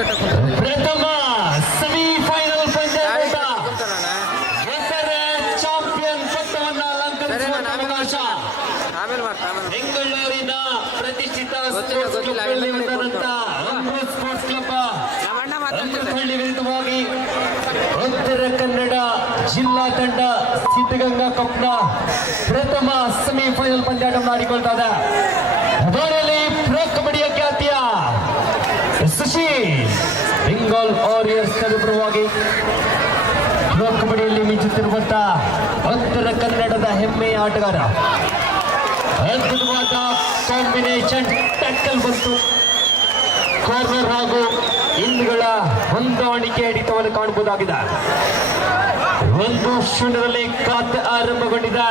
ಪ್ರಥಮ semifinal ಪಂದ್ಯಾಟ champion ಪಟ್ಟವನ್ನು ಅಲಂಕರಿಸುವ ಅವಕಾಶ ಬೆಂಗಳೂರಿನ ಪ್ರತಿಷ್ಠಿತ ಸ್ಪೋರ್ಟ್ಸ್ ಕ್ಲಬ್ ಅಮೃತಹಳ್ಳಿ ವಿರುದ್ಧವಾಗಿ ಉತ್ತರ ಕನ್ನಡ ಜಿಲ್ಲಾ ತಂಡ ಸಿದ್ಧಗಂಗಾ ಕಪ್ನ ಪ್ರಥಮ ಸೆಮಿಫೈನಲ್ ಪಂದ್ಯಾಟವನ್ನು ಆಡಿಕೊಳ್ತಾ ಇದೆ. ಅದರಲ್ಲಿ ಪ್ರೊ ಕಬಡ್ಡಿಯ ಖ್ಯಾತಿಯ ಸುಶೀಲ್ ಬೆಂಗಾಲ್ ವಾರಿಯರ್ಸ್ ಪರವಾಗಿ ಪ್ರೊ ಕಬಡ್ಡಿಯಲ್ಲಿ ಮಿಂಚುತ್ತಿರುವಂತಹ ಉತ್ತರ ಕನ್ನಡದ ಹೆಮ್ಮೆಯ ಆಟಗಾರ. ಅದ್ಭುತವಾದ ಕಾಂಬಿನೇಷನ್ ಟ್ಯಾಕಲ್ ಬಂತು. ಕಾರ್ನರ್ ಹಾಗೂ ಹಿಂದುಗಳ ಹೊಂದಾಣಿಕೆ ಹಿಡಿತವನ್ನು ಕಾಣಬಹುದಾಗಿದೆ. 1-0 ಖಾತೆ ಆರಂಭಗೊಂಡಿದೆ.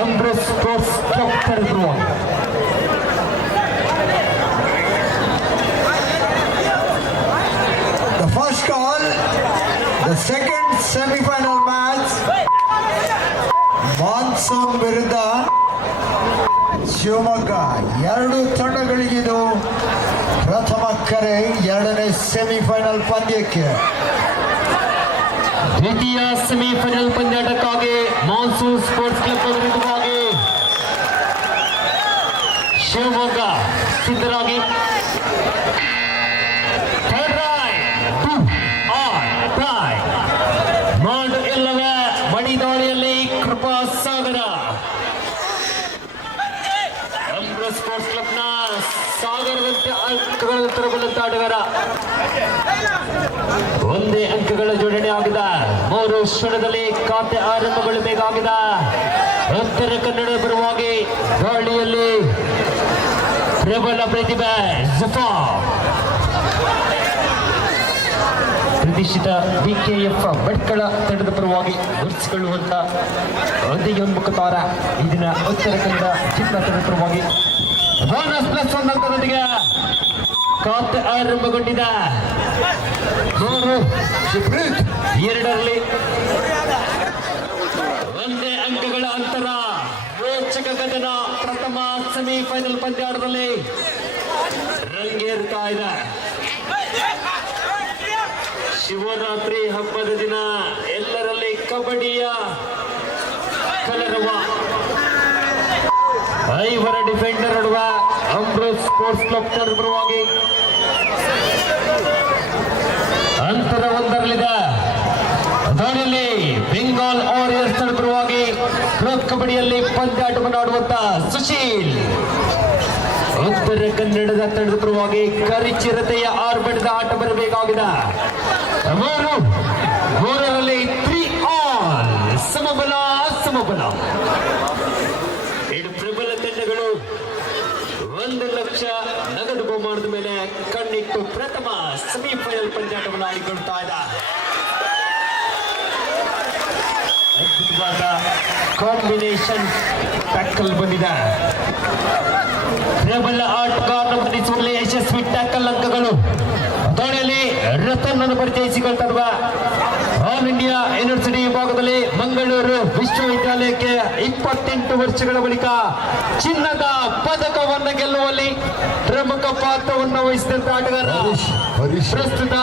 ಅಮೃತ್ ಸ್ಪೋರ್ಟ್ಸ್ ಕ್ಲಬ್ ಪರವಾಗಿ The first call, the second semi-final match, monsoon ವಿರುದ್ಧ ಶಿವಮೊಗ್ಗ. ಎರಡು ತಂಡಗಳಿಗಿದು ಪ್ರಥಮ ಕರೆ ಎರಡನೇ ಸೆಮಿಫೈನಲ್ ಪಂದ್ಯಕ್ಕೆ. ದ್ವಿತೀಯ ಸೆಮಿಫೈನಲ್ ಪಂದ್ಯಾಟಕ್ಕಾಗಿ ಮಾನ್ಸೂನ್ ಸ್ಪೋರ್ಟ್ಸ್ ಕ್ಲಬ್ ವಿರುದ್ಧವಾಗಿ ಶಿವಮೊಗ್ಗ ಸಿದ್ಧರಾಗಿ ಮಾಡು ಇಲ್ಲವೇ ಮಣಿದಾಳಿಯಲ್ಲಿ ಕೃಪಾ ಸಾಗರ. ಅಮೃತ್ ಸ್ಪೋರ್ಟ್ಸ್ ಕ್ಲಬ್ನ ಸಾಗರದಂತೆ ಅಂಕಗಳನ್ನು ತರಬಲ್ಲಂತ ಆಟಗಾರ. ಒಂದೇ ಅಂಕಗಳ ಜೋಡಣೆ ಆಗಿದೆ. 3-0 ಖಾತೆ ಆರಂಭಗೊಳ್ಳಬೇಕಾಗಿದೆ. ಉತ್ತರ ಕನ್ನಡ ಪರವಾಗಿ ಗಾಳಿಯಲ್ಲಿ ಪ್ರಬಲ ಪ್ರತಿಭೆ ಜಫಾ. ಪ್ರತಿಷ್ಠಿತ ಬಿಕೆಎಫ್ ಭಟ್ಕಳ ತಂಡದ ಪರವಾಗಿ ಗುರುತಿಸಿಕೊಳ್ಳುವಂತ ಉದಯೋನ್ಮುಖ ತಾರ ಈ ದಿನ ಉತ್ತರ ಕನ್ನಡ ಜಿಲ್ಲಾ ತಂಡದ ಪರವಾಗಿ +1 ಅಂಕದೊಂದಿಗೆ ಖಾತೆ ಆರಂಭಗೊಂಡಿದೆ. 2-2 ಒಂದೇ ಅಂಕಗಳ ಅಂತರ. ರೋಚಕ ಕದನ ಪ್ರಥಮ ಸೆಮಿಫೈನಲ್ ಪಂದ್ಯಾಟದಲ್ಲಿ ರಂಗೇರುತ್ತಾ ಇದೆ. ಶಿವರಾತ್ರಿ ಹಬ್ಬದ ದಿನ ಎಲ್ಲರಲ್ಲಿ ಕಬಡ್ಡಿಯ ಕಲರವ. 5 ಡಿಫೆಂಡರ್ ನಡುವ ಅಮೃತ್ ಸ್ಪೋರ್ಟ್ಸ್ ಕ್ಲಬ್ ಪರವಾಗಿ ಅಂತರ 1ರಲ್ಲಿದೆ. ದಾಳಿಯಲ್ಲಿ ಬೆಂಗಾಲ್ ವಾರಿಯರ್ಸ್ ಪರವಾಗಿ ಪ್ರೊ ಕಬಡ್ಡಿಯಲ್ಲಿ ಪಂದ್ಯಾಟವನ್ನು ಆಡುವಂತ ಸುಶೀಲ್. ಉತ್ತರ ಕನ್ನಡದ ತಂಡದ ಪರವಾಗಿ ಕರಿಚಿರತೆಯ ಆರ್ಭಟದ ಆಟ ಬರಬೇಕಾಗಿದೆ. 3-3 ಸಮಬಲ. ಎರಡು ಪ್ರಬಲ ತಂಡಗಳು 1 ಲಕ್ಷ ನಗದು ಬಹುಮಾನದ ಮೇಲೆ ಕಣ್ಣಿಟ್ಟು ಪ್ರಥಮ ಸೆಮಿಫೈನಲ್ ಪಂದ್ಯಾಟವನ್ನು ಆಡಿಕೊಳ್ತಾ ಇದೆ. ಅದ್ಭುತವಾದ ಕಾಂಬಿನೇಷನ್ ಟ್ಯಾಕಲ್ ಬಂದಿದೆ. ಪ್ರಬಲ ಆಟಗಾರನ ಬಂಧಿಸುವಲ್ಲಿ ಯಶಸ್ವಿ ಟ್ಯಾಕಲ್ ಅಂಕಗಳು. ದಾಳಿಯಲ್ಲಿ ರತನ್ ಅನ್ನು ಪರಿಚಯಿಸಿಕೊಳ್ತಿರುವ ಆಲ್ ಇಂಡಿಯಾ ಯೂನಿವರ್ಸಿಟಿ ವಿಭಾಗದಲ್ಲಿ ಮಂಗಳೂರು ವಿಶ್ವವಿದ್ಯಾಲಯಕ್ಕೆ 28 ವರ್ಷಗಳ ಬಳಿಕ ಚಿನ್ನದ ಪದಕವನ್ನು ಗೆಲ್ಲುವಲ್ಲಿ ಪ್ರಮುಖ ಪಾತ್ರವನ್ನು ವಹಿಸಿದಂತ ಆಟಗಾರ. ಪ್ರಸ್ತುತ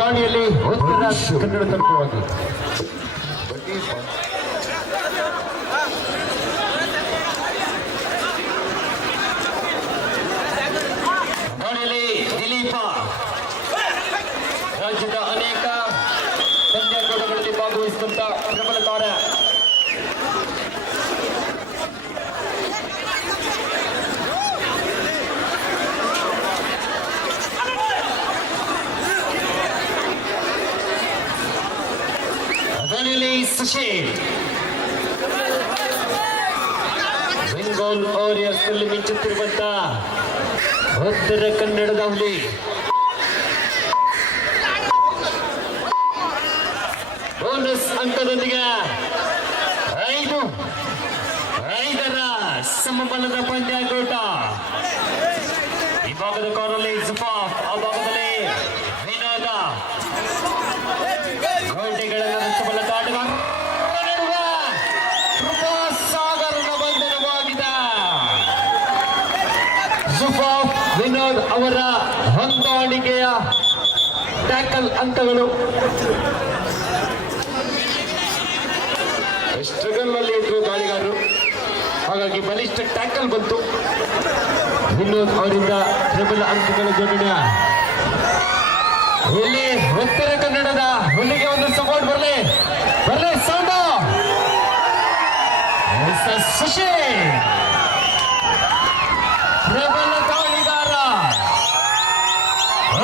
ದಾಳಿಯಲ್ಲಿ ಉತ್ತರ ಕನ್ನಡ ತಲುಪುವಾಗಿ ರಾಜ್ಯದ ಅನೇಕ ಪಂದ್ಯಾಟಗಳಲ್ಲಿ ಭಾಗವಹಿಸಿದಂತ ಪ್ರಬಲ ತಾರೆ. ಅದರಲ್ಲಿ ಸುಶೀಲ್ ಬೆಂಗಾಲ್ ವಾರಿಯರ್ಸ್ ನಲ್ಲಿ ಮಿಂಚುತ್ತಿರುವಂತ ಉತ್ತರ ಕನ್ನಡದ ಹುಲಿ. ಬೋನಸ್ ಅಂಕದೊಂದಿಗೆ 5-5 ಸಮಬಲದ ಪಂದ್ಯಾಟೋಟ. ಈ ಭಾಗದ ಕಾರ್ನಲ್ಲಿ ಜಫಾಫ್, ಆ ಭಾಗದಲ್ಲಿ ವಿನೋದ. ಗೋಲ್ಟಿಗಳನ್ನು ರಚಿಸಬಲ್ಲ ಆಟಗಾರ ನಡುವೆ ಕೃಪಾ ಸಾಗರನ ಬಂಧನವಾಗಿದೆ. ಜಫಾಫ್ ವಿನೋದ್ ಅವರ ಹೊಂದಾಣಿಕೆಯ ಟ್ಯಾಕಲ್ ಅಂಕಗಳು. ಸ್ಟ್ರಗಲ್ ನಲ್ಲಿ ಇದ್ರು ಗಾಳಿಗಾರರು, ಹಾಗಾಗಿ ಬಲಿಷ್ಠ ಟ್ಯಾಕಲ್ ಬಂತು. ವಿನೋದ್ ಅವರಿಂದ ಪ್ರಬಲ ಅಂಕಗಳ ಜೋಡಣೆ. ಇಲ್ಲಿ ಉತ್ತರ ಕನ್ನಡದ ಹುಲ್ಲಿಗೆ ಒಂದು ಸಪೋರ್ಟ್ ಬರಲಿ ಸೌಂಡ್. ಸುಶೀಲ್ ಪ್ರಬಲ ದಾಳಿಗಾರ,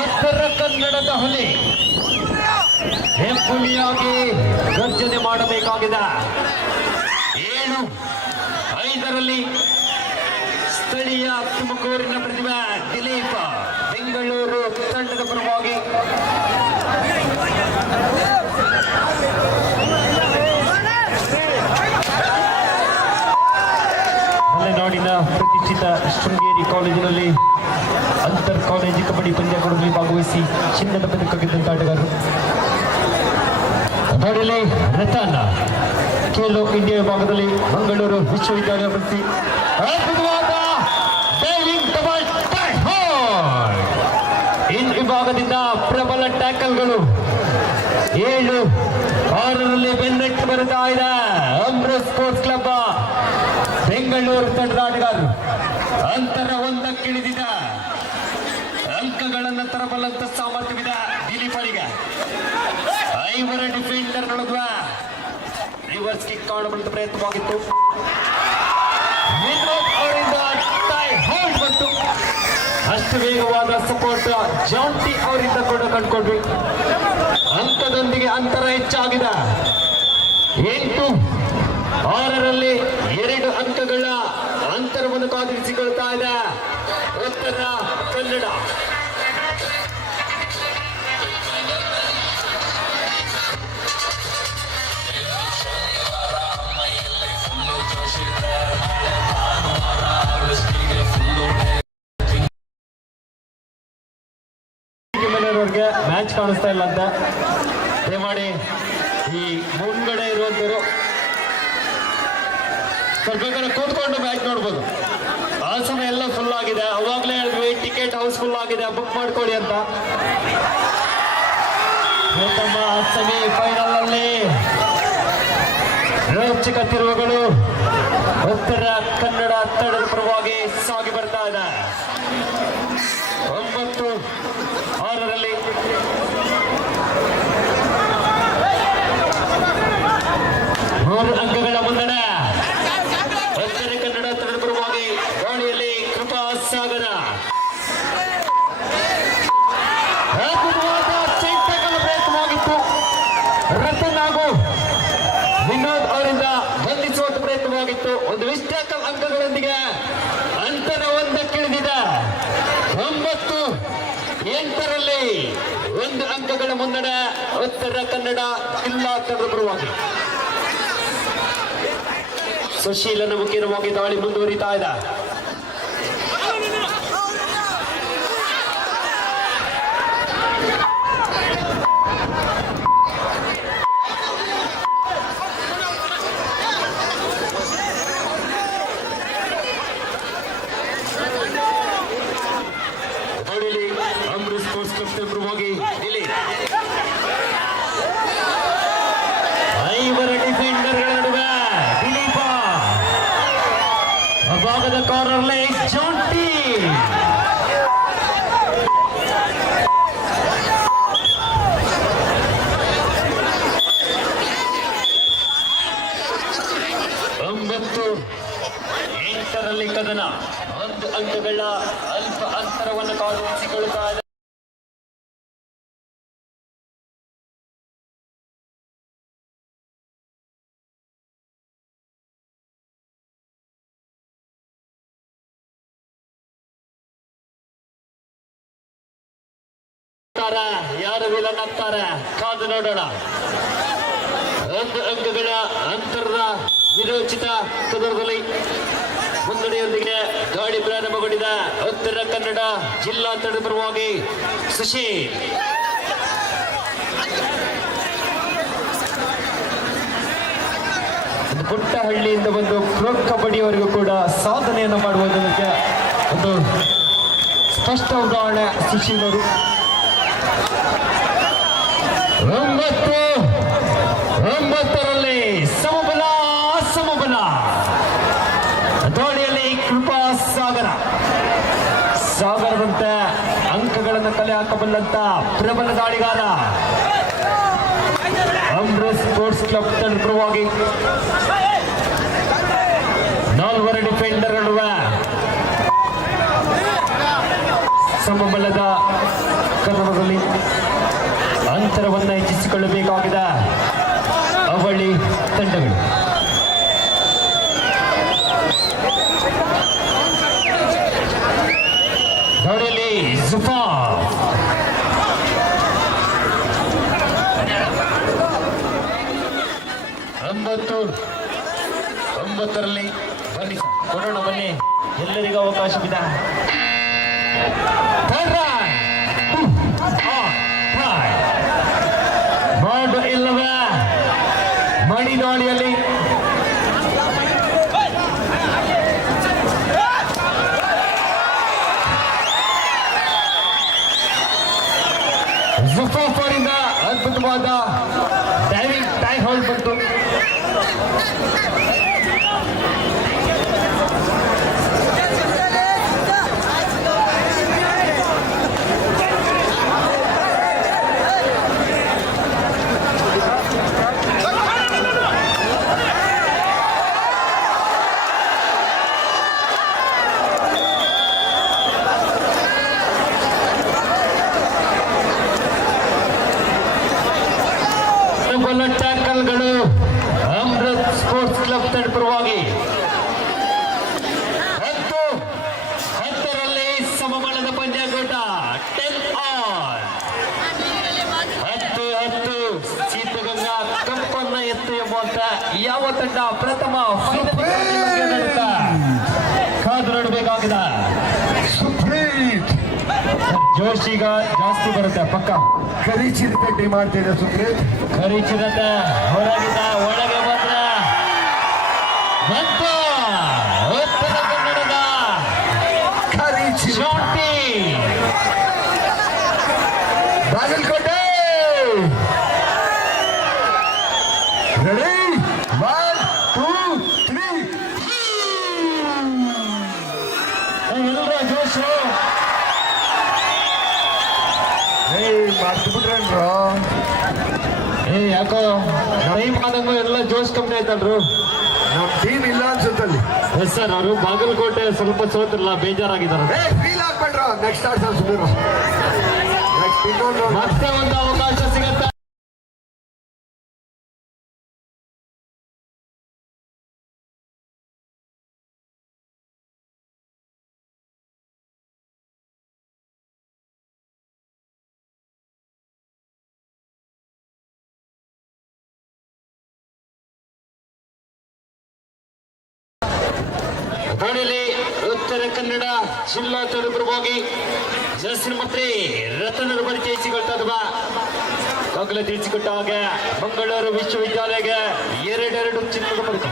ಉತ್ತರ ಕನ್ನಡದ ಹುಲಿ ಹೆಬ್ಬುಲಿಯಾಗಿ ಗರ್ಜನೆ ಮಾಡಬೇಕಾಗಿದೆ. 7-5ರಲ್ಲಿ ಸ್ಥಳೀಯ ತುಮಕೂರಿನ ಪ್ರತಿಭೆ ದಿಲೀಪ್ ಬೆಂಗಳೂರು ತಂಡದ ಪರವಾಗಿ ಮಲೆನಾಡಿನ ಪ್ರತಿಷ್ಠಿತ ಶೃಂಗೇರಿ ಕಾಲೇಜಿನಲ್ಲಿ ಅಂತರ್ ಕಾಲೇಜು ಕಬಡ್ಡಿ ಪಂದ್ಯಾವಳಿಯಲ್ಲಿ ಭಾಗವಹಿಸಿ ಚಿನ್ನದ ಪದಕ ಗೆದ್ದಂತ ಆಟಗಾರರು. ನೋಡಲಿ ರತನ್ ಖೇಲೋ ಇಂಡಿಯಾ ವಿಭಾಗದಲ್ಲಿ ಮಂಗಳೂರು ವಿಶ್ವವಿದ್ಯಾಲಯ ಪ್ರತಿ ಅದ್ಭುತವಾದ ಡೈವಿಂಗ್ ಡಬಲ್ ಇನ್ ವಿಭಾಗದಿಂದ ಪ್ರಬಲ ಟ್ಯಾಕಲ್ಗಳು. 7-6ರಲ್ಲಿ ಬೆನ್ನಟ್ಟಿ ಬರುತ್ತಾ ಇದೆ ಅಮೃತ್ ಸ್ಪೋರ್ಟ್ಸ್ ಕ್ಲಬ್ ಬೆಂಗಳೂರು ತಂಡದ ಆಟಗಾರರು. ಅಂತರ ಒಂದಕ್ಕಿಳಿದಿದ ಅಂಕಗಳನ್ನು ತರಬಲ್ಲಂತ ಸಾಮರ್ಥ್ಯವಿದೆ ದಿಲೀಪನಿಗೆ. 5 ಡಿಫೆಂಡರ್ ನಡುವೆ ರಿವರ್ಸ್ ಕಿಕ್ ಕಾಣುವಂತ ಪ್ರಯತ್ನವಾಗಿತ್ತು. ವಿನೋದ್ ಅವರಿಂದ ಟೈ ಹೋಲ್ಡ್ ಬಂತು. ಅಷ್ಟು ವೇಗವಾದ ಸಪೋರ್ಟ್ ಜಾಂಟಿ ಅವರಿಂದ ಕೂಡ ಕಂಡುಕೊಂಡ್ವಿ. ಅಂಕದೊಂದಿಗೆ ಅಂತರ ಹೆಚ್ಚಾಗಿದೆ. 8-6ರಲ್ಲಿ 2 ಅಂಕಗಳ ಅಂತರವನ್ನು ಕಾದಿರಿಸಿಕೊಳ್ತಾ ಇದೆ ಉತ್ತರ ಕನ್ನಡ. ಅವ್ರಿಗೆ ಮ್ಯಾಚ್ ಕಾಣಿಸ್ತಾ ಇಲ್ಲ ಅಂತ ದಯಮಾಡಿ ಈ ಮುಂಗಡೆ ಇರುವಂತರು ಸ್ವಲ್ಪ ಕೂತ್ಕೊಂಡು ಮ್ಯಾಚ್ ನೋಡ್ಬೋದು. ಆ ಸಮಯ ಎಲ್ಲ ಫುಲ್ ಆಗಿದೆ. ಅವಾಗಲೇ ಹೇಳಿದ್ವಿ ಟಿಕೆಟ್ ಹೌಸ್ ಫುಲ್ ಆಗಿದೆ, ಬುಕ್ ಮಾಡ್ಕೊಳ್ಳಿ ಅಂತ. ಪ್ರಥಮ ಸೆಮಿಫೈನಲ್ ಅಲ್ಲಿ ರೋಚಕ ತಿರುವುಗಳು ಉತ್ತರ ಕನ್ನಡ ತಂಡದ ಪರವಾಗಿ ಸಾಗಿ ಬರ್ತಾ ಇದೆ. 9-6ರಲ್ಲಿ 3 ಅಂಕಗಳ ಮುನ್ನಡೆ ಉತ್ತರ ಕನ್ನಡ ತಂಡದ ಪರವಾಗಿ. ಗಾಳಿಯಲ್ಲಿ ಕೃಪಾ ಸಾಗರ ಅದ್ಭುತವಾದ ಚೈತನ್ಯ ಪ್ರಯತ್ನವಾಗಿತ್ತು. ರತನ್ ಹಾಗೂ ವಿನೋದ್ ಅವರಿಂದ ಬಂಧಿಸುವಂತ ಪ್ರಯತ್ನವಾಗಿತ್ತು. ಒಂದು ವಿಸ್ಟಾಕಲ್ ಅಂಕಗಳೊಂದಿಗೆ ಅಂತರ ಒಂದಕ್ಕಿಳಿದಿದೆ. 9-8ರಲ್ಲಿ 1 ಅಂಕಗಳ ಮುನ್ನಡೆ ಉತ್ತರ ಕನ್ನಡ ಜಿಲ್ಲಾ ತಂಡದ ಪರವಾಗಿ. ಸುಶೀಲನ ಮುಖೇನವಾಗಿ ದಾಳಿ ಮುಂದುವರಿತಾ ಇದೆ. ಅಮೃತ್ ಸ್ಪೋರ್ಟ್ಸ್ ಕ್ಲಬ್ ಪರವಾಗಿ ದಿಲೀಪ್. 5 ಡಿಫೆಂಡರ್ಗಳ ನಡುವೆ ದಿಲೀಪ, ಭಾಗದ ಕಾರ್ನರ್ಲಿ ಜಾಂಟಿ. ಒಂಬತ್ತು 8ರಲ್ಲಿ ಕದನ 1 ಅಂಕಗಳ ಅಲ್ಪ ಅಂತರವನ್ನು ಕಾದಿರಿಸಿಕೊಳ್ಳುತ್ತಾ ಇದೆ. ಯಾರು ವಿಲನ್ ಆಗ್ತಾರೆ ಕಾದು ನೋಡೋಣ. 1 ಅಂಕಗಳ ಅಂತರದ ವಿರೋಚಿತ ಕದರದಲ್ಲಿ ಮುನ್ನಡೆಯೊಂದಿಗೆ ಗಾಡಿ ಪ್ರಾರಂಭಗೊಂಡಿದ ಉತ್ತರ ಕನ್ನಡ ಜಿಲ್ಲಾ ತಂಡದ ಪರವಾಗಿ ಸುಶೀಲ್. ಪುಟ್ಟಹಳ್ಳಿಯಿಂದ ಬಂದು ಪ್ರೊ ಕಬಡ್ಡಿಯವರೆಗೂ ಕೂಡ ಸಾಧನೆಯನ್ನು ಮಾಡುವುದಕ್ಕೆ ಒಂದು ಸ್ಪಷ್ಟ ಉದಾಹರಣೆ ಸುಶೀಲರು. 9 ಸಮಬಲ ಧೋನಿಯಲ್ಲಿ ಕೃಪಾ ಸಾಗರದಂತೆ ಅಂಕಗಳನ್ನು ಕಲೆ ಹಾಕಬಲ್ಲಂತ ಪ್ರಬಲ ದಾಳಿಗಾರ ಅಮೃತ್ ಸ್ಪೋರ್ಟ್ಸ್ ಕ್ಲಬ್ ತಂಡ ಪರವಾಗಿ 4 ಡಿಫೆಂಡರ್ ನಡುವೆ ಸಮಬಲದ ಕದನದಲ್ಲಿ ಅಂತರವನ್ನು ಹೆಚ್ಚಿಸಿಕೊಳ್ಳಬೇಕಾಗಿದೆ ಅವಳಿ ತಂಡಗಳು. ಧೋನಿಯಲ್ಲಿ ಜುಫಾ 9 ಬನ್ನಿ ಕೊಡೋಣ ಬನ್ನಿ, ಎಲ್ಲರಿಗೂ ಅವಕಾಶವಿದೆ. ಮಾಡು ಇಲ್ಲವೇ ಮಡಿ ದಾಳಿಯಲ್ಲಿ ಜುಫಾಫರಿಂದ ಅದ್ಭುತವಾದ ಡೈವಿಂಗ್ ಟೈ ಹೋಲ್ಡ್ ಬಂತು. ಟ್ಯಾಕಲ್ಗಳು ಅಮೃತ್ ಸ್ಪೋರ್ಟ್ಸ್ ಕ್ಲಬ್ ತಂಡ ಪರವಾಗಿ 10 ಸಮಬಲದ ಪಂದ್ಯಾಟೋಟ 10 ಶೀತಗಂಗಾ ಕಪ್ಪನ್ನ ಎತ್ತು ಎಂಬುವಂತ ಯಾವ ತಂಡ ಪ್ರಥಮ ಕಾದು ನೋಡಬೇಕಾಗಿದೆ. ಜೋಶ್ ಈಗ ಜಾಸ್ತಿ ಬರುತ್ತೆ ಪಕ್ಕ. ಕರಿಚಿರತೆ ಟೀಮ್ ಮಾಡ್ತಿದೆ ಸುಪ್ರೀತ್. ಕರಿಚಿರತೆ ಹೊರಗಿದ ಒಳಗೆ ಬಂದ ಉತ್ತರ ಕನ್ನಡದ ಶಾಂತಿ ಬಾಗಲಕೋಟೆ ರೆಡಿ 1 2 3 ಎಲ್ಲರ ಜೋಶು ಮರ್ತು ಬಿಟ್ರೇನ್ರು. ಯಾಕೋ ಟೈಮ್ ಆದಂಗೂ ಎಲ್ಲ ಜೋಶ್ ಕಮ್ಮಿ ಆಯ್ತಲ್ರು. ನಮ್ ಟೀಮ್ ಇಲ್ಲ ಅನ್ಸುತ್ತಲ್ಲಿ. ಎಸ್ ಸರ್, ಅವರು ಬಾಗಲಕೋಟೆ ಸ್ವಲ್ಪ ಸೋತಿರಲ್ಲ, ಬೇಜಾರಾಗಿದ್ದಾರೆ. ಫೀಲ್ ಆಗ್ಬೇಡ್ರ, ನೆಕ್ಸ್ಟ್ ಆಡ್ಸ ಸುಮ್ಮನೆ ನೆಕ್ಸ್ಟ್ ಇನ್ನೊಂದು ಮತ್ತೆ ಒಂದು ಅವಕಾಶ ಸಿಗತ್ತೆ. ಧೋನಿಯಲ್ಲಿ ಉತ್ತರ ಕನ್ನಡ ಜಿಲ್ಲಾ ತರಬರವಾಗಿ ಜಸ್ಸಿನ ಮತ್ತೆ ರತನರು ಪರಿಚಯಿಸಿಕೊಳ್ತದ ಕಗ್ಲ ತಿಳಿಸಿಕೊಟ್ಟ ಹಾಗೆ ಮಂಗಳೂರು ವಿಶ್ವವಿದ್ಯಾಲಯಗೆ 2 ಚಿನ್ನದ ಪದಕ.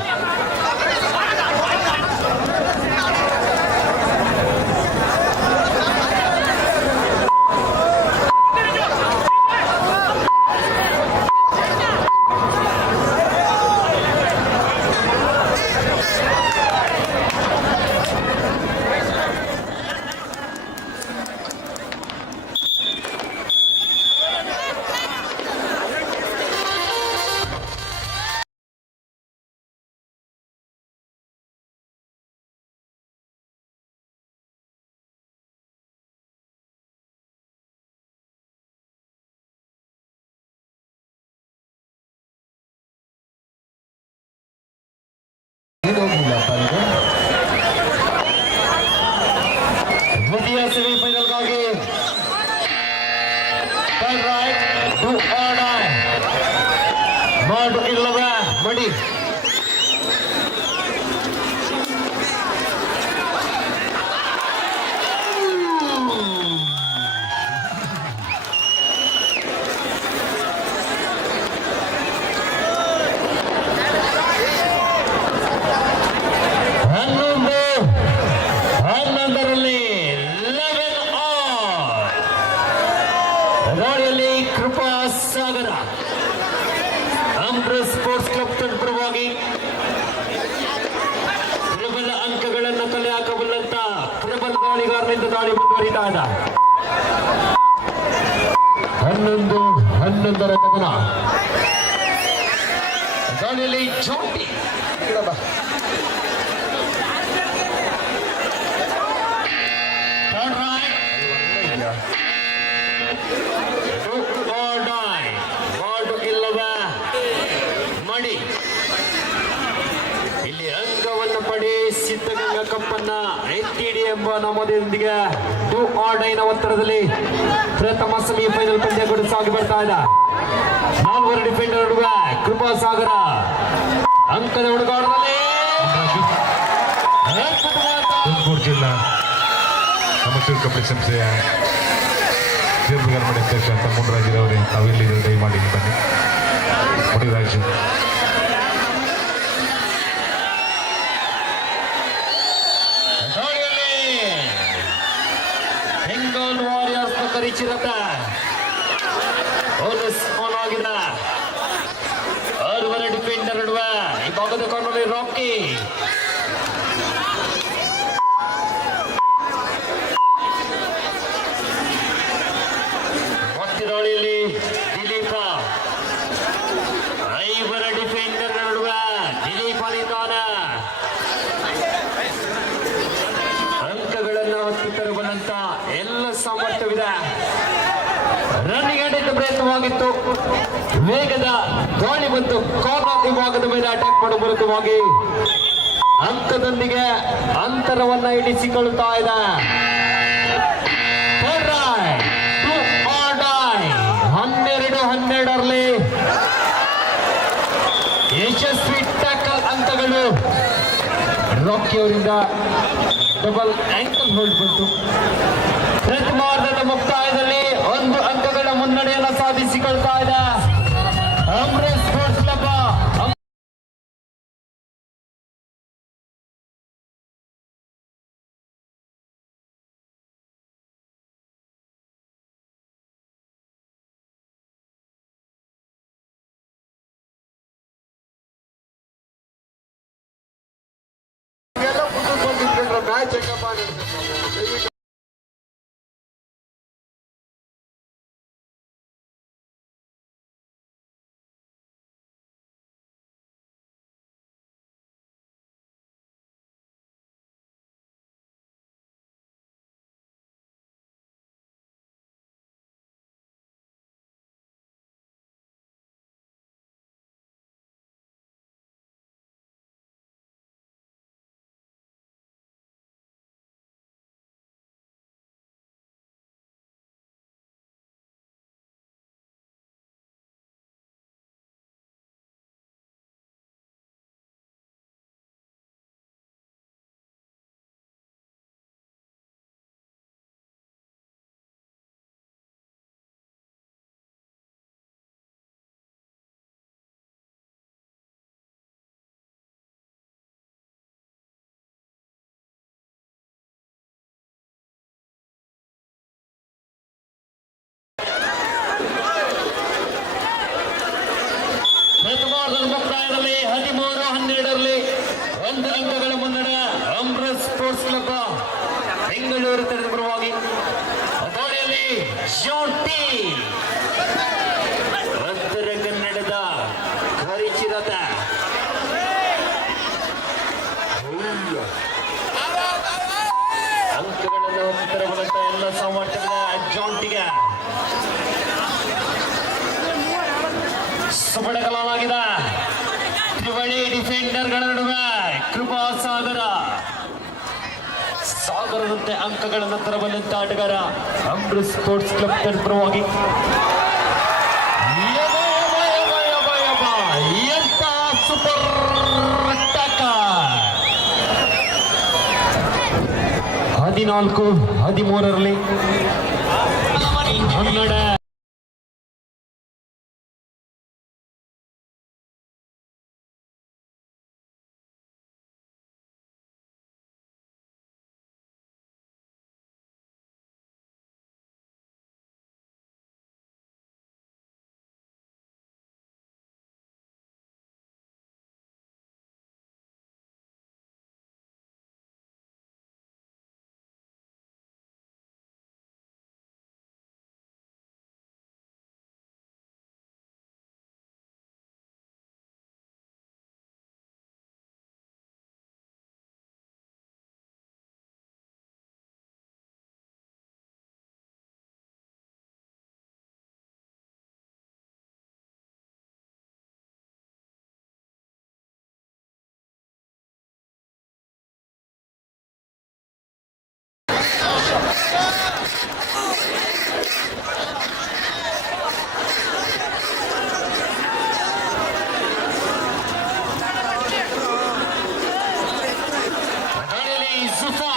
ದ್ವಿತೀಯ ಸೆಮಿಫೈನಲ್ಗಾಗಿ ಮಾಡು ಇಲ್ಲವೇ ಮಡಿ. ಪರವಾಗಿ ಪ್ರಬಲ ಅಂಕಗಳನ್ನು ಕಲೆ ಹಾಕಬಲ್ಲಂತ ಪ್ರಬಲ ದಾಳಿಗಾರನಿಂದ ದಾಳಿ ಮುಂದುವರಿತಾ ಇದ್ದ 11-11 ಕದನ ದಾಳಿಯಲ್ಲಿ ಜೋಟಿ ಮಾಡಿ ಇಲ್ಲಿ ಅಂಗವನ್ನು ಪಡಿ ಸಿದ್ಧಗಂಗಾ ಕಪ್ಪನ್ನ ಎತ್ತಿಡಿ ಎಂಬ ನಮೂದಿನೊಂದಿಗೆ ಟು ಆರ್ಡೈನ ಒತ್ತಡದಲ್ಲಿ ಪ್ರಥಮ ಸೆಮಿಫೈನಲ್ ಪಂದ್ಯಗಳು ಸಾಗಿ ಬರ್ತಾ ಇದೆ. ನಾಲ್ವರು ಡಿಫೆಂಡರ್ ನಡುವೆ ಕೃಪಾ ಸಾಗರ ಅಂಕದ ಹುಡುಗಾಟದಲ್ಲಿ ತುಮಕೂರು ಜಿಲ್ಲಾ ಅಮಚೂರು ಕಬಡ್ಡಿ ಸಂಸ್ಥೆಯ ದೀರ್ಘಗರ್ಮಣಿ ಅಧ್ಯಕ್ಷ ಅಂತ ಮುನ್ರಾಜಿರವರೇ ತಾವಿಲ್ಲಿ ದಯಮಾಡಿ ಬನ್ನಿ. ಮುನಿರಾಜು ಬೆಂಗಾಲ್ ವಾರಿಯರ್ಸ್ ಕರಿಚಿರತ ಆಗಿದೆ. 6 ಡಿಫೆಂಡರ್ ನಡುವೆ ಈ ಭಾಗದ ಕಾರ್ನಲ್ಲಿ ರಾಕಿ ಮತ್ತಿರಾಳಿಯಲ್ಲಿ ದಿಲೀಪ. 5 ಡಿಫೆಂಡರ್ ನಡುವೆ ದಿಲೀಪ ನಿಂತಾನ. ಅಂಕಗಳನ್ನು ಹೊತ್ತು ತರಬಲ್ಲಂತ ಎಲ್ಲ ಸಾಮರ್ಥ್ಯವಿದೆ. ರನ್ನಿಂಗ್ ಅಡಿತ ಪ್ರಯತ್ನವಾಗಿತ್ತು. ವೇಗದ ದಾಳಿ ಮತ್ತು ಕಾರ್ನರ್ ವಿಭಾಗದ ಮೇಲೆ ಅಟ್ಯಾಕ್ ಮಾಡುವ ಮೂಲಕವಾಗಿ ಅಂಕದೊಂದಿಗೆ ಅಂತರವನ್ನ ಇಡಿಸಿಕೊಳ್ಳುತ್ತಾ ಇದೆ. 12-12 ಯಶಸ್ವಿ ಟ್ಯಾಕಲ್ ಅಂಕಗಳು. ರಾಕಿ ಅವರಿಂದ ಡಬಲ್ ಆಂಕಲ್ ಹೋಲ್ಡ್ ಬಂತು. ಪ್ರಥಮಾರ್ಧದ ಮುಕ್ತಾಯದಲ್ಲಿ 1 ಅಂಕಗಳ ಮುನ್ನಡೆಯನ್ನು ಸಾಧಿಸಿಕೊಳ್ತಾ ಇದೆ ಅಮೃತ್ ಸ್ಪೋರ್ಟ್ಸ್ ಕ್ಲಬ್. ಮ್ಯಾಚ್ ಹೆಂಗಪ್ಪ ಮುಕ್ತಾಯದಲ್ಲಿ 13-12 1 ಅಂಕಗಳ ಮುನ್ನಡೆ ಅಮೃತ್ ಸ್ಪೋರ್ಟ್ಸ್ ಕ್ಲಬ್ ಬೆಂಗಳೂರು ತಂಡದ ಪರವಾಗಿ. ದಾಳಿಯಲ್ಲಿ ಜೋಟಿ ಉತ್ತರ ಕನ್ನಡದ ಕರಿಚಿರತ ಅಂಕಗಳನ್ನು ಹೊತ್ತರಬಲ್ಲಂತ ಎಲ್ಲ ಸಾಮರ್ಥ್ಯದ ಜೋಂಟಿಗೆ ಸುಪಡಕಲಾಗಿದೆ. ತ್ರಿವಳಿ ಡಿಫೆಂಡರ್ಗಳ ನಡುವೆ ಕೃಪಾ ಸಾಗರದಂತೆ ಅಂಕಗಳನ್ನು ತರಬಲ್ಲಂತ ಆಟಗಾರ ಅಮೃತ್ ಸ್ಪೋರ್ಟ್ಸ್ ಕ್ಲಬ್ ಪರವಾಗಿ. ಎಂತ ಸೂಪರ್ ಟ್ಯಾಕಲ್. 14-13 ಮುನ್ನಡೆ. ಸುಫಾ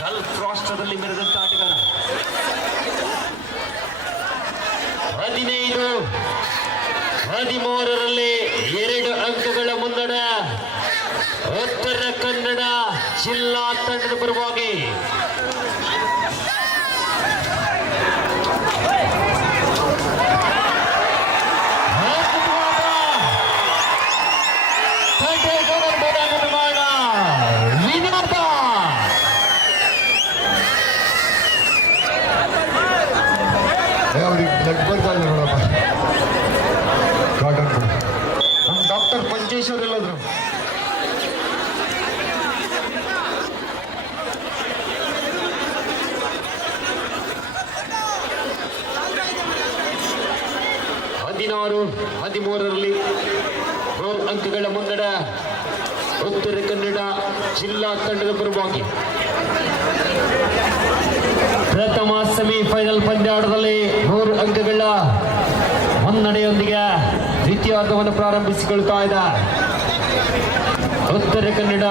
ಗಲ್ಫ್ ರಾಷ್ಟ್ರದಲ್ಲಿ ಮೆರೆದಂತ ಆಟಗಾರ 15-13ರಲ್ಲಿ 2 ಅಂಕಗಳ ಮುನ್ನಡ ಉತ್ತರ ಕನ್ನಡ ಜಿಲ್ಲಾ ತಂಡದ ಪರವಾಗಿ. ಅವ್ರಿಗೆ ಬ್ಲಡ್ ಬರ್ತಾ ಇಲ್ಲ ನೋಡಪ್ಪ. ಕಾಟನ್ ಕೊಡು. ನಮ್ಮ ಡಾಕ್ಟರ್ ಪಂಚೇಶ್ವರ್ ಎಲ್ಲಾದ್ರು. ಹದಿನಾರು 13ರಲ್ಲಿ 3 ಅಂಕಗಳ ಮುನ್ನಡ ಉತ್ತರ ಕನ್ನಡ ಜಿಲ್ಲಾ ತಂಡದ ಪರವಾಗಿ. ಪ್ರಥಮ ಸೆಮಿಫೈನಲ್ ಪಂದ್ಯಾಟದಲ್ಲಿ 3 ಅಂಕಗಳ ಮುನ್ನಡೆಯೊಂದಿಗೆ ದ್ವಿತೀಯಾರ್ಧವನ್ನು ಪ್ರಾರಂಭಿಸಿಕೊಳ್ತಾ ಇದೆ ಉತ್ತರ ಕನ್ನಡ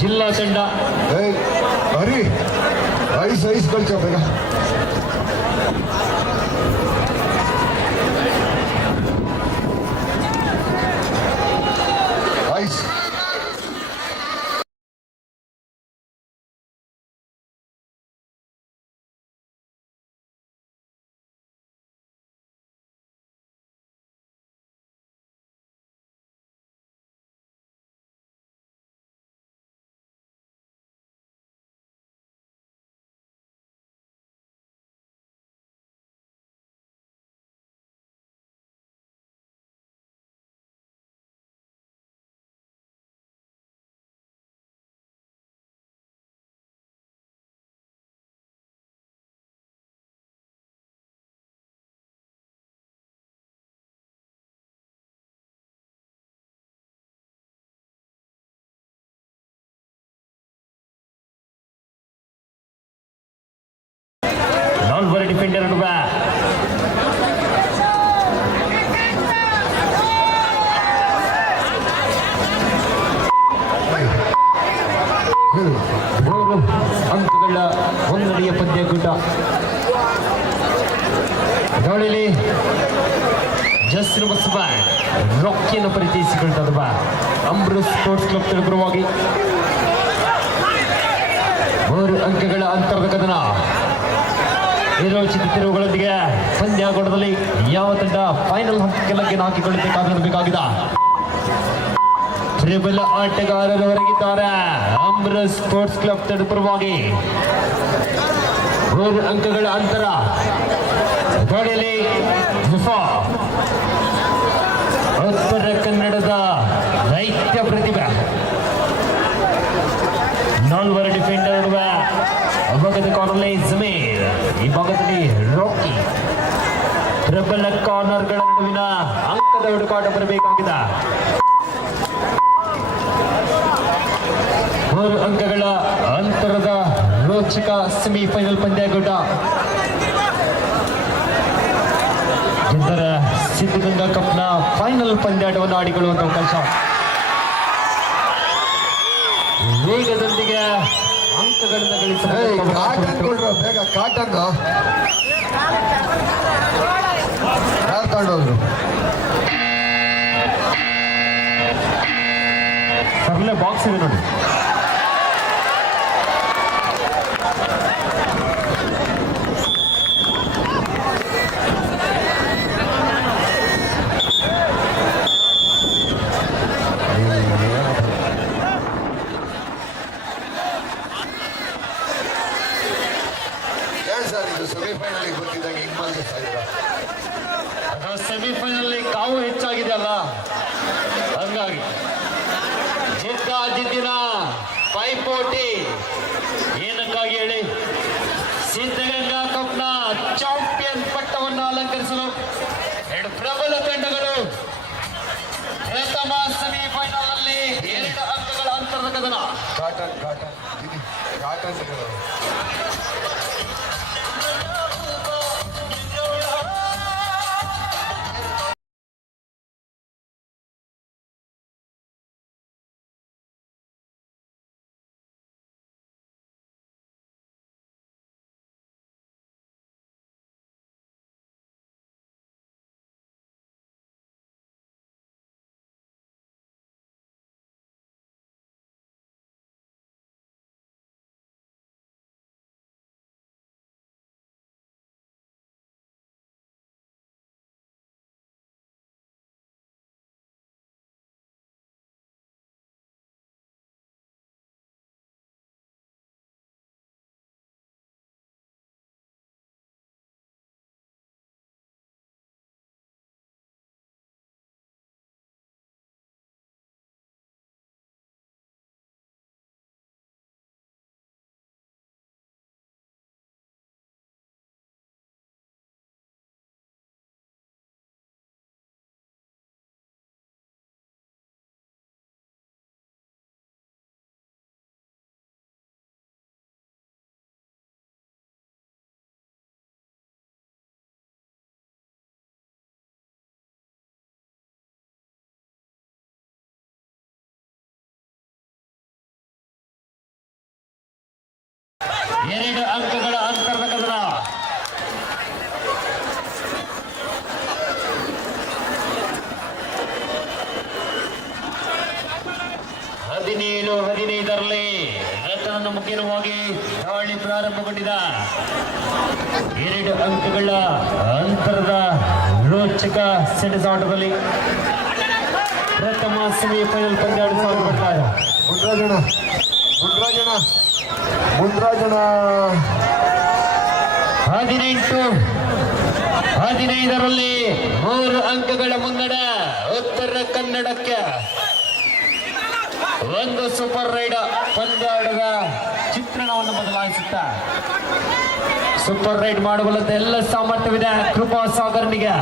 ಜಿಲ್ಲಾ ತಂಡ. ಹರಿ ಐಸ್ ಕಳ್ಸ ಬೇಗ. ಐಸ್ ನಾಲ್ವರು ಡಿಫೆಂಡರ್ ನಡುವೆ ಅಂಕಗಳ ಮುನ್ನಡೆಯ ಪಂದ್ಯಕೂಟ. ದಾಳಿಲಿ ಜಸ್ರು ಬಸವ ರಾಕಿಯನ್ನು ಪರಿಚಯಿಸಿಕೊಳ್ತದ ಅಮೃತ್ ಸ್ಪೋರ್ಟ್ಸ್ ಕ್ಲಬ್ ಪರವಾಗಿ 3 ಅಂಕಗಳ ಅಂತರದ ಕದನ. ನಿರೋಚಿತ ತಿರುವುಗಳೊಂದಿಗೆ ಪಂದ್ಯಾಗೋಣದಲ್ಲಿ ಯಾವ ತಂಡ ಫೈನಲ್ ಹಂತಕ್ಕೆ ಲಗ್ಗೆಯನ್ನು ಹಾಕಿಕೊಳ್ಳಬೇಕಾಗಿದೆ. ಟ್ರಿಬಲ್ ಆಟಗಾರರು ಹೊರಗಿದ್ದಾರೆ ಅಮೃತ್ ಸ್ಪೋರ್ಟ್ಸ್ ಕ್ಲಬ್ ತಂಡ ಪರವಾಗಿ. 3 ಅಂಕಗಳ ಅಂತರ. ದಾಳಿಯಲ್ಲಿ ಉತ್ತರ ಕನ್ನಡದ ದೈತ್ಯ ಪ್ರತಿಭೆ. 4 ಡಿಫೆಂಡರ್ ನಡುವೆ ಭಾಗದ ಕಾರ್ನರ್ಲಿ ಜಮೀರ್, ಈ ಭಾಗದಲ್ಲಿ ರಾಕಿ. ಟ್ರಿಬಲ್ ಕಾರ್ನರ್ಗಳ ನಡುವಿನ ಅಂಕದ ಹುಡುಕಾಟ ಬರಬೇಕಾಗಿದೆ. 3 ಅಂಕಗಳ ಅಂತರದ ರೋಚಕ ಸೆಮಿಫೈನಲ್ ಪಂದ್ಯಾಕೂಟ. ಇದರ ಸಿದ್ಧಗಂಗಾ ಕಪ್ನ ಫೈನಲ್ ಪಂದ್ಯಾಟವನ್ನು ಆಡಿಕೊಳ್ಳುವಂತ ಅವಕಾಶ. ವೇಗದೊಂದಿಗೆ ಅಂಕಗಳನ್ನು ಕಾಟನ್ ಕೊಡ್ರ ಬೇಗ. ಕಾಟನ್ ಯಾರು ತಗೊಂಡೋದ್ರು? ಸರ್ಲೆ ಬಾಕ್ಸ್ ಇದೆ ನೋಡಿ. ಸರ್ ಇದು ಸೆಮಿಫೈನಲ್ ಗೊತ್ತಿದ್ದಾಗ ಹಿಂಗ್ ಮಾಡ್ತಾ ಇದ್ದೀರಾ? ಸೆಮಿಫೈನಲ್ ಕಾವು ಹೆಚ್ಚಾಗಿದೆ ಅಲ್ಲ, ಹಂಗಾಗಿ ಜಿದ್ದಿನ ಪೈಪೋಟಿ. ಏನಕ್ಕಾಗಿ ಹೇಳಿ, ಸಿದ್ಧಗಂಗಾ ಕಪ್ನ ಚಾಂಪಿಯನ್ ಪಟ್ಟವನ್ನು ಅಲಂಕರಿಸಲು 2 ಪ್ರಬಲ ತಂಡಗಳು ಪ್ರಥಮ ಸೆಮಿಫೈನಲ್ ಅಲ್ಲಿ 2 ಅಂಕಗಳ ಅಂತರದ ಕದನ. ಕಾಟನ್ 2 ಅಂಕಗಳ ಅಂತರದ ಕದನ. ಹದಿನೇಳು 15ರಲ್ಲಿ ರತನ ಮುಖ್ಯವಾಗಿ ದಾಳಿ ಪ್ರಾರಂಭಗೊಂಡಿದೆ. 2 ಅಂಕಗಳ ಅಂತರದ ರೋಚಕ ಸೆಣಸಾಟದಲ್ಲಿ ಪ್ರಥಮ ಸೆಮಿಫೈನಲ್ ಪಂದ್ಯಾಟ ಸಾಗುತ್ತಾರೆ. ಮುಂದ್ರಾಜಣ 18-15ರಲ್ಲಿ 3 ಅಂಕಗಳ ಮುನ್ನಡೆ ಉತ್ತರ ಕನ್ನಡಕ್ಕೆ. ಒಂದು ಸೂಪರ್ ರೈಡ್ ಪಂದ್ಯಾಟದ ಚಿತ್ರಣವನ್ನು ಬದಲಾಯಿಸುತ್ತಾ ಸೂಪರ್ ರೈಡ್ ಮಾಡಬಲ್ಲಂತ ಎಲ್ಲ ಸಾಮರ್ಥ್ಯವಿದೆ ಕೃಪಾ ಸಾಗರ್ನಿಗೆ.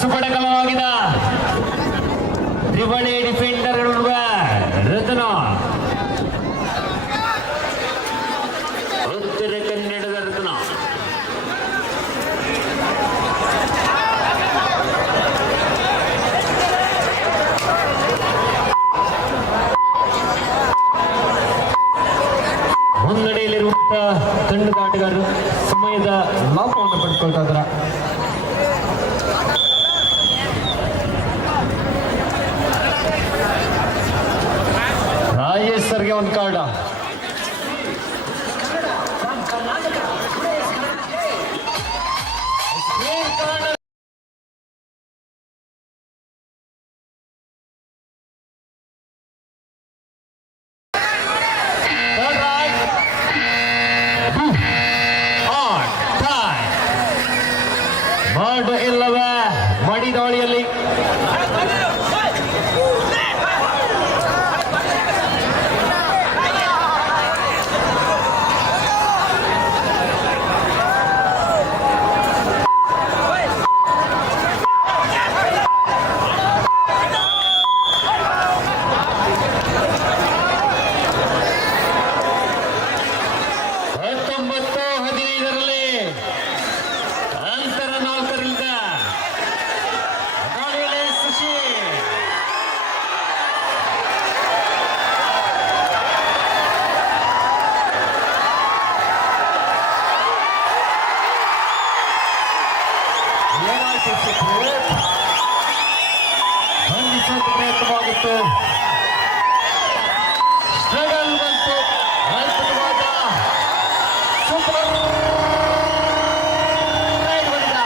ಸುಪಡಕಲವಾಗಿದೆ ತ್ರಿವಳಿ ಡಿಫೆಂಡರ್ ರತನ. ಉತ್ತರ ಕನ್ನಡದ ರತನ. ಮುನ್ನಡೆಯಲ್ಲಿರುವಂತಹ ತಂಡದ ಆಟಗಾರರು ಸಮಯದ ಲಾಭವನ್ನು ಪಡೆದುಕೊಳ್ತಾ ಇದ್ದಾರೆ. ರಾಜೇಶ್ ಸರ್ಗೆ ಒಂದು ಕಾರ್ಡ. ಮಾಡು ಇಲ್ಲವೇ ಮಡಿ ದಾಳಿಯಲ್ಲಿ ಬಂಧಿಸುವ ಪ್ರಯತ್ನವಾಗಿತ್ತು. ಸ್ಟ್ರಗಲ್ ಬಂತು. ಅದ್ಭುತವಾದ ಸೂಪರ್ ರೈಡ್ ಬಂದಿದ.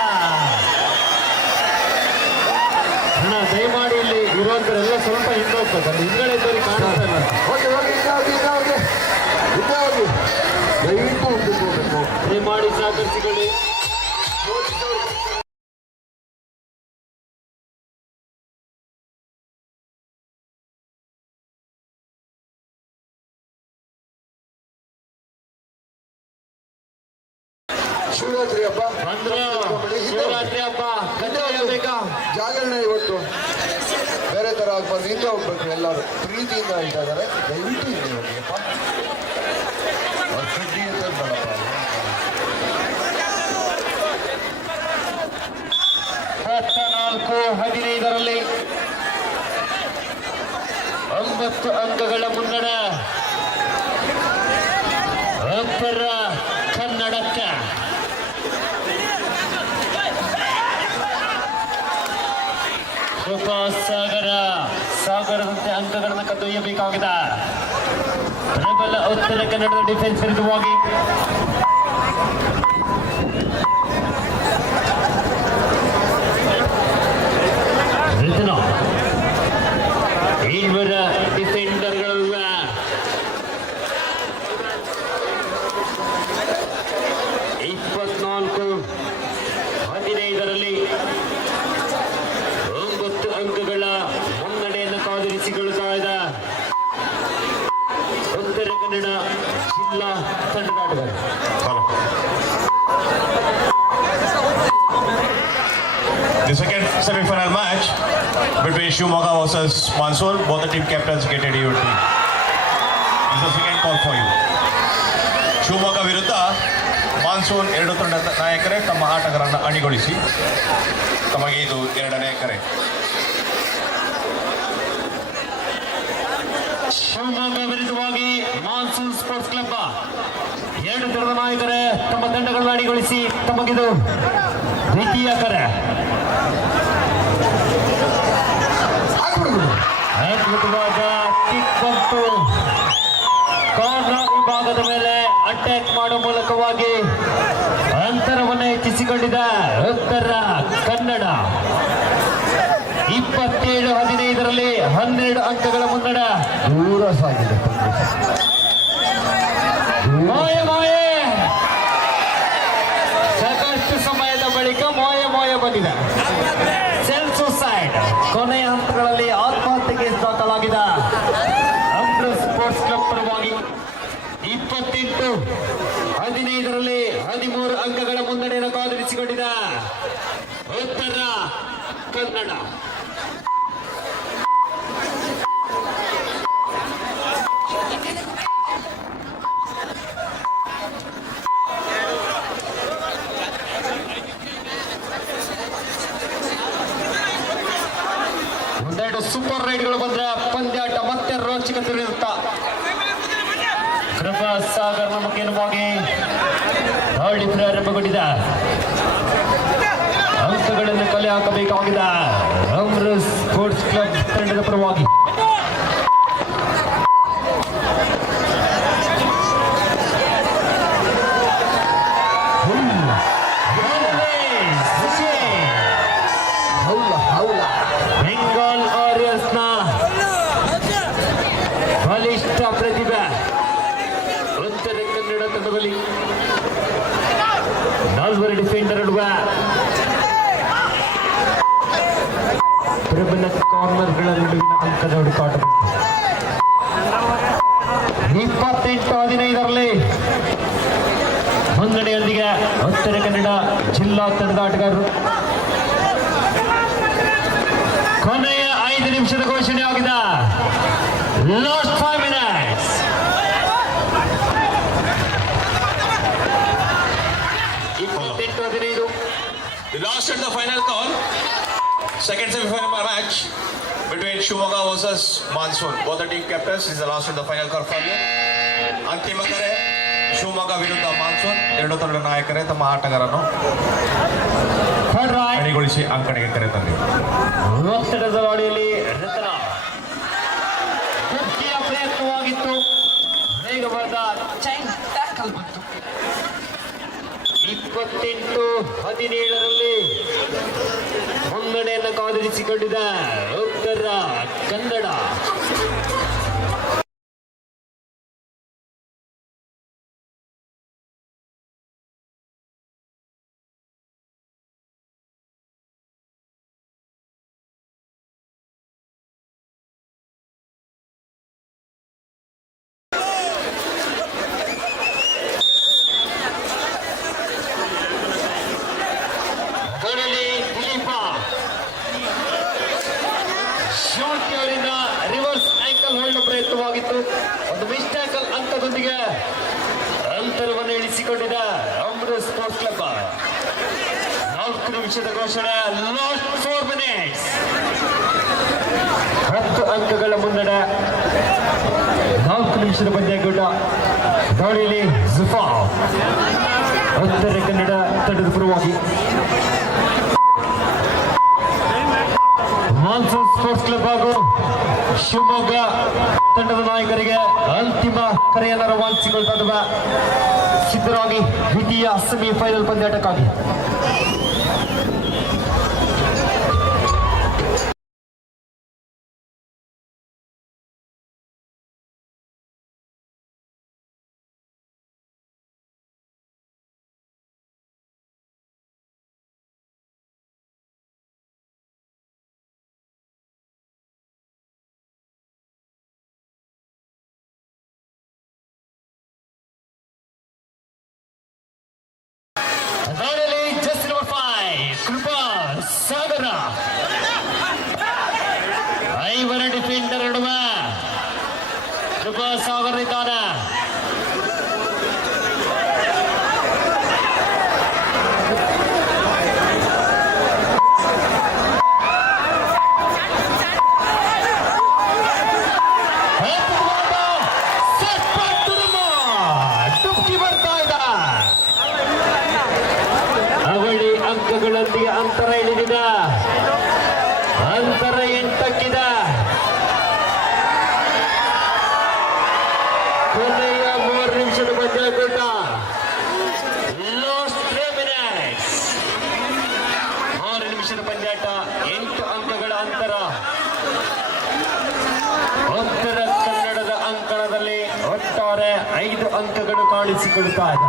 ದಯಮಾಡಿ ಇಲ್ಲಿ ಇರುವಂತರೆಲ್ಲ ಸ್ವಲ್ಪ ಹಿಂದೆ ಹೋಗ್ತಾರೆ. ಹಿಂದ್ಗಡೆ ಇದ್ದವರಿಗೆ ಕಾಣಿಸ್ತಾ ಇಲ್ಲ. ದಯಮಾಡಿ ಸಹಕರಿಸಿಕೊಳ್ಳಿ. ಶಿವರಾತ್ರಿ ಹಬ್ಬ ಶಿವರಾತ್ರಿ ಹಬ್ಬ ಬೇಕಾ ಜಾಗರಣೆ ಇವತ್ತು ಬೇರೆ ತರ ಆಗ್ಬಾರ್ದು. ಹಿಂದೆ ಹೋಗ್ಬೇಕು. ಎಲ್ಲರೂ ಪ್ರೀತಿಯಿಂದ ಹೇಳ್ತಾ ಇದ್ದಾರೆ. ದಯವಿಟ್ಟು ಹಿಂದೆ ಹೋಗಿಯಪ್ಪ. ಸುದ್ದಿ ಅಂತ ಬೇಡಪ್ಪ. 14-15ರಲ್ಲಿ 9 ಅಂಕಗಳ ಮುನ್ನಡೆ ಉತ್ತರ ಕನ್ನಡಕ್ಕೆ. ಕೃಪಾ ಸಾಗರದಂತೆ ಅಂಕಗಳನ್ನು ಕದ್ದೊಯ್ಯಬೇಕಾಗಿದೆ. ಪ್ರಬಲ ಉತ್ತರ ಕನ್ನಡದ ಡಿಫೆನ್ಸ್ ವಿರುದ್ಧವಾಗಿ ಇವರ ಡಿಫೆಂಡರ್ಗಳು 24-15ರಲ್ಲಿ 9 ಅಂಕಗಳ ಮುನ್ನಡೆಯನ್ನು ಕಾದಿರಿಸಿಕೊಳ್ಳುತ್ತಾ ಇದೆ ಉತ್ತರ ಕನ್ನಡ ಜಿಲ್ಲಾ ತಂಡದ ಆಟಗಾರ. The second semi-final match between Shimoga versus Mansoor, both the team captains get a DUT. This is the second call for you. Shivamogga ವಿರುದ್ಧ ಮಾನ್ಸೂನ್ 2 ತಂಡದ ನಾಯಕರೇ ತಮ್ಮ ಆಟಗಾರರನ್ನು ಅಣಿಗೊಳಿಸಿ ತಮ್ಮ ಪರವಾಗಿ ಇದು ಎರಡನೇ ಕರೆ. ಶಿವಮೊಗ್ಗ ವಿರುದ್ಧವಾಗಿ ಮಾನ್ಸೂನ್ ಸ್ಪೋರ್ಟ್ಸ್ ಕ್ಲಬ್ ಎರಡು ತಂಡದ ನಾಯಕರೇ ತಮ್ಮ ತಂಡಗಳನ್ನು ಅಣಿಗೊಳಿಸಿ ತಮಗಿದು ದ್ವಿತೀಯ ಕರೆ. ಅದ್ಭುತವಾದ ಕಿಕ್ ಬಂತು. ಕಾರ್ನರ್ ವಿಭಾಗದ ಮೇಲೆ ಅಟ್ಯಾಕ್ ಮಾಡುವ ಮೂಲಕವಾಗಿ ಅಂತರವನ್ನು ಹೆಚ್ಚಿಸಿಕೊಂಡಿದ ಉತ್ತರ ಕನ್ನಡ 27-15ರಲ್ಲಿ 12 ಅಂಕಗಳ ಮುನ್ನಡ. ದೂರ ಸಾಗಿದೆ. ಮಾಯೆ ಸಾಕಷ್ಟು ಸಮಯದ ಬಳಿಕ ಮಾಯ ಬಂದಿದೆ. ಸೆಲ್ಫ್ ಸುಸೈಡ್ ಕೊನೆಯ ಹಂತಗಳಲ್ಲಿ ಆತ್ಮಹತ್ಯೆಗೆ ದಾಖಲಾಗಿದ ಅಮೃತ್ ಸ್ಪೋರ್ಟ್ಸ್ ಕ್ಲಬ್ ಪರವಾಗಿ 28-15ರಲ್ಲಿ 13 ಅಂಕಗಳ ಮುನ್ನಡೆಯನ್ನು ಕಾದಿರಿಸಿಕೊಂಡಿದ ಉತ್ತರ ಕನ್ನಡ. ಒಂದೆರಡು ಸೂಪರ್ ರೈಡ್ಗಳು ಬಂದ್ರೆ ಪಂದ್ಯಾಟ ಮತ್ತೆ ರೋಚಕತೆಯಿರುತ್ತ. ಕೃಪಾ ಸಾಗರ್ ಮುಖೇನವಾಗಿ ದಾಳಿ ಪ್ರಾರಂಭಗೊಂಡಿದೆ. ಅಂಕಗಳನ್ನು ಕಲೆ ಹಾಕಬೇಕಾಗಿದೆ ಅಮೃತ್ ಸ್ಪೋರ್ಟ್ಸ್ ಕ್ಲಬ್ ತಂಡದ ಪರವಾಗಿ. ಬೆಂಗಾಲ್ ವಾರಿಯರ್ಸ್ನ ಬಲಿಷ್ಠ ಪ್ರತಿಭೆ ಉತ್ತರ ಕನ್ನಡ ತಂಡದಲ್ಲಿ 4 ಡಿಫೆಂಡರ್ ನಡುವೆ ಪ್ರಬಲ ಕಾರ್ನರ್ಗಳ ನಡುವಿನ ಅಂಕದ ಹುಡುಕಾಟ. 28-15ರಲ್ಲಿ ಮುನ್ನಡೆಯೊಂದಿಗೆ ಉತ್ತರ ಕನ್ನಡ ಜಿಲ್ಲಾ ತಂಡದ ಆಟಗಾರರು. ಕೊನೆಯ 5 ನಿಮಿಷದ ಘೋಷಣೆ ಆಗಿದೆ. Last 5 minutes. The last and the final call. Second semi-final match between Shimoga versus Monsoon. Both the team captains is the last and the final call for you. ಅಂತಿಮ ಕರೆ ಶಿವಮೊಗ್ಗ ವಿರುದ್ಧ ಮಾನ್ಸೂನ್. ಎರಡು ತಂಡದ ನಾಯಕರೇ ತಮ್ಮ ಆಟಗಾರನ್ನು ಅಣಿಗೊಳಿಸಿ ಅಂಕಣಿಗೆ ಕರೆ ತಂದೆ. ಒತ್ತಡದ ದಾಳಿಯಲ್ಲಿ ರತನ ಮುಖ್ಯ ಪ್ರಯತ್ನವಾಗಿತ್ತು. ವೇಗವಾದ ಚೈನ್ ಟ್ಯಾಕಲ್ ಬಂತು. 28-17ರಲ್ಲಿ ಮುನ್ನಡೆಯನ್ನು ಕಾದಿರಿಸಿಕೊಂಡಿದ ಉತ್ತರ ಕನ್ನಡ. ಅವರಿಂದ ರಿವರ್ಸ್ ಆಂಕಲ್ ಹೋಲ್ಡ್ ಪ್ರಯತ್ನವಾಗಿತ್ತು. ಒಂದು ಮಿಸ್ಟ್ಯಾಕಲ್ ಅಂಕದೊಂದಿಗೆ ಅಂತರವನ್ನು ಇಳಿಸಿಕೊಂಡಿದ ಅಮೃತ್ ಸ್ಪೋರ್ಟ್ಸ್ ಕ್ಲಬ್. 4 ನಿಮಿಷದ ಘೋಷಣೆ. Last 4 minutes. 10 ಅಂಕಗಳ ಮುನ್ನಡೆ. 4 ನಿಮಿಷದ ಪಂದ್ಯಾಕೂಟ. ದಾಳಿಯಲ್ಲಿ ಜುಫಾ ಉತ್ತರ ಕನ್ನಡ ತಂಡದ ಪರವಾಗಿ. ಮಾನ್ಸೂನ್ ಸ್ಪೋರ್ಟ್ಸ್ ಕ್ಲಬ್ ಹಾಗೂ ಶಿವಮೊಗ್ಗ ತಂಡದ ನಾಯಕರಿಗೆ ಅಂತಿಮ ಕರೆಯನ್ನು ರವಾನಿಸಿಕೊಳ್ತಾ ಸಿದ್ಧರಾಗಿ ದ್ವಿತೀಯ ಸೆಮಿಫೈನಲ್ ಪಂದ್ಯಾಟಕ್ಕಾಗಿ. ದಾಳಿಯಲ್ಲಿ ಜಸ್ಟ್ ನಂಬರ್ 5 ಕೃಪಾ ಸಾಗರ. 5 ಡಿಫೆಂಡರ್ ನಡುವೆ ಕೃಪಾ ಸಾಗರ ಇದ್ದಾನೆ. ದಕ್ಕಿದ ಕೊನೆಯ 3 ನಿಮಿಷದ ಪಂದ್ಯಾಕೂಟ. Last 3 minutes. 6 ನಿಮಿಷದ ಪಂದ್ಯಾಟ, 8 ಅಂಕಗಳ ಅಂತರ. ಉತ್ತರ ಕನ್ನಡದ ಅಂಕಣದಲ್ಲಿ ಒಟ್ಟಾರೆ 5 ಅಂಕಗಳು ಕಾಣಿಸಿಕೊಳ್ಳುತ್ತಾ ಇದೆ.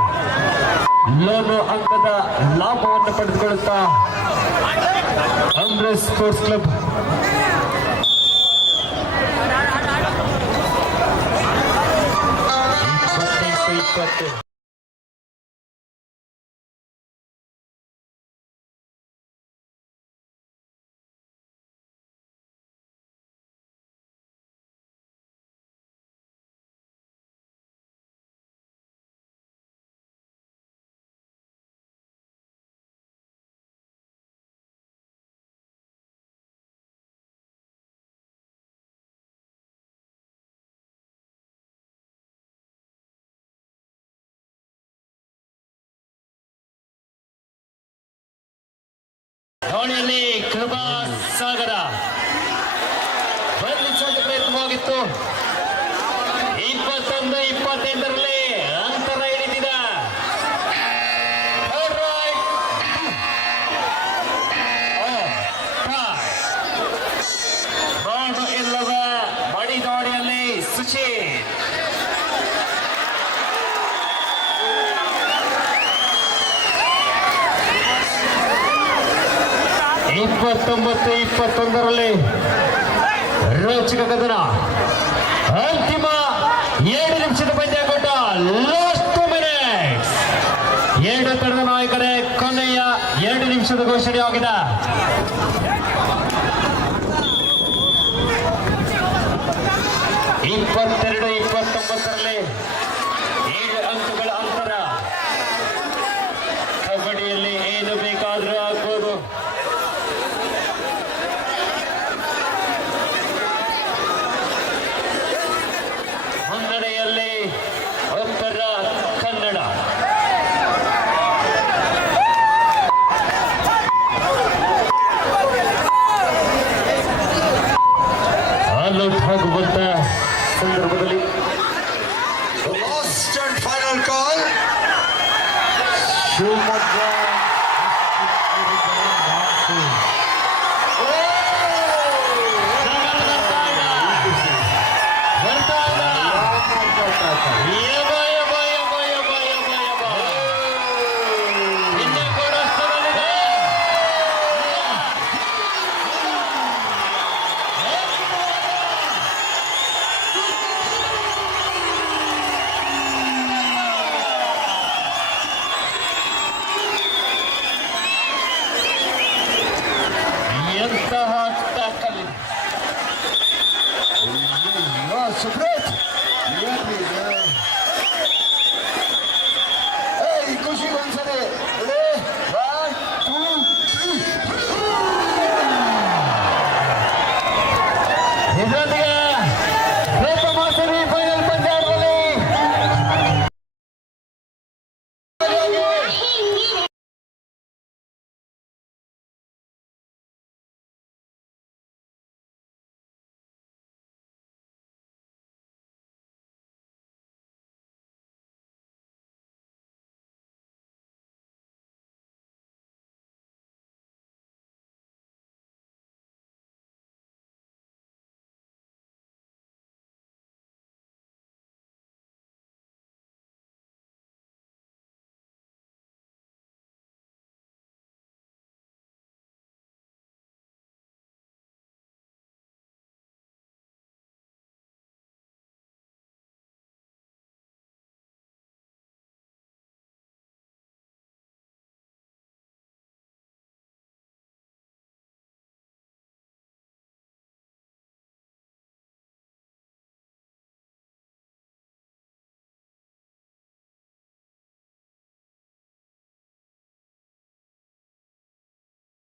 ಲೋನು ಅಂಕದ ಲಾಭವನ್ನು ಪಡೆದುಕೊಳ್ಳುತ್ತಾ ಅಮೃತ್ ಸ್ಪೋರ್ಟ್ಸ್ ಕ್ಲಬ್. ಇಪ್ಪತ್ತು ಧೋನಿಯಲ್ಲಿ ಕೃಪಾ ಸಾಗರ ಬದಲಿಸುವಂತ ಪ್ರಯತ್ನವಾಗಿತ್ತು. 21-25ರಲ್ಲಿ ಅಂತರ ಹಿಡಿದಿದೆ. ಬಾಣು ಇಲ್ಲದ ಬಡಿ ದಾಳಿಯಲ್ಲಿ ಸುಶೀಲ್. 29-21ರಲ್ಲಿ ರೋಚಕ ಕದನ. ಅಂತಿಮ 7 ನಿಮಿಷದ ಪಂದ್ಯಾಕೂಟ. Last 2 minutes. 2 ತಂಡದ ನಾಯಕರೇ ಕೊನೆಯ 2 ನಿಮಿಷದ ಘೋಷಣೆ ಆಗಿದೆ. ಇಪ್ಪತ್ತೆರಡು 29ರಲ್ಲಿ 7 ಅಂಕಗಳ ಅಂತರ. ಕಬಡ್ಡಿಯಲ್ಲಿ ಏನು ಬೇಕಾದರೂ ಆಗ್ಬೋದು. ಮುನ್ನಡೆಯಲ್ಲಿ ಉತ್ತರ ಕನ್ನಡ. ಆಲ್ಔಟ್ ಆಗುವಂತ ಸಂದರ್ಭದಲ್ಲಿ last and final call. Shivamogga ಎಂತಹ